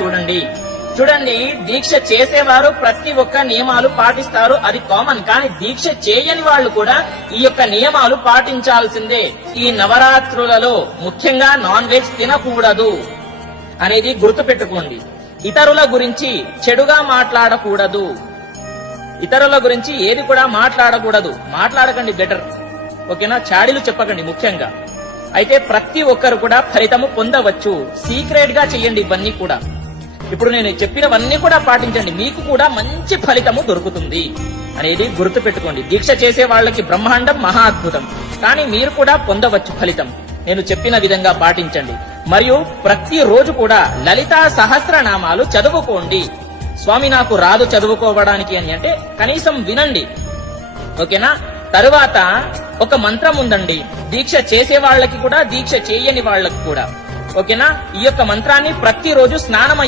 చూడండి. దీక్ష చేసేవారు ప్రతి ఒక్క నియమాలు పాటిస్తారు, అది కామన్. కానీ దీక్ష చేయని వాళ్ళు కూడా ఈ యొక్క నియమాలు పాటించాల్సిందే. ఈ నవరాత్రులలో ముఖ్యంగా నాన్ వెజ్ తినకూడదు అనేది గుర్తుపెట్టుకోండి. ఇతరుల గురించి చెడుగా మాట్లాడకూడదు, ఇతరుల గురించి ఏది కూడా మాట్లాడకండి బెటర్, ఓకేనా? చాడీలు చెప్పకండి ముఖ్యంగా. అయితే ప్రతి ఒక్కరు కూడా ఫలితము పొందవచ్చు. సీక్రెట్ గా చెయ్యండి ఇవన్నీ కూడా. ఇప్పుడు నేను చెప్పినవన్నీ కూడా పాటించండి, మీకు కూడా మంచి ఫలితము దొరుకుతుంది అనేది గుర్తు పెట్టుకోండి. దీక్ష చేసే వాళ్ళకి బ్రహ్మాండం మహా అద్భుతం, కానీ మీరు కూడా పొందవచ్చు ఫలితం. నేను చెప్పిన విధంగా పాటించండి. మరియు ప్రతిరోజు కూడా లలితా సహస్రనామాలు చదువుకోండి. స్వామి నాకు రాదు చదువుకోవడానికి అని అంటే కనీసం వినండి, ఓకేనా? తరువాత ఒక మంత్రం ఉందండి, దీక్ష చేసే వాళ్ళకి కూడా దీక్ష చేయని వాళ్ళకి కూడా, ఓకేనా? ఈ యొక్క మంత్రాన్ని ప్రతిరోజు స్నానం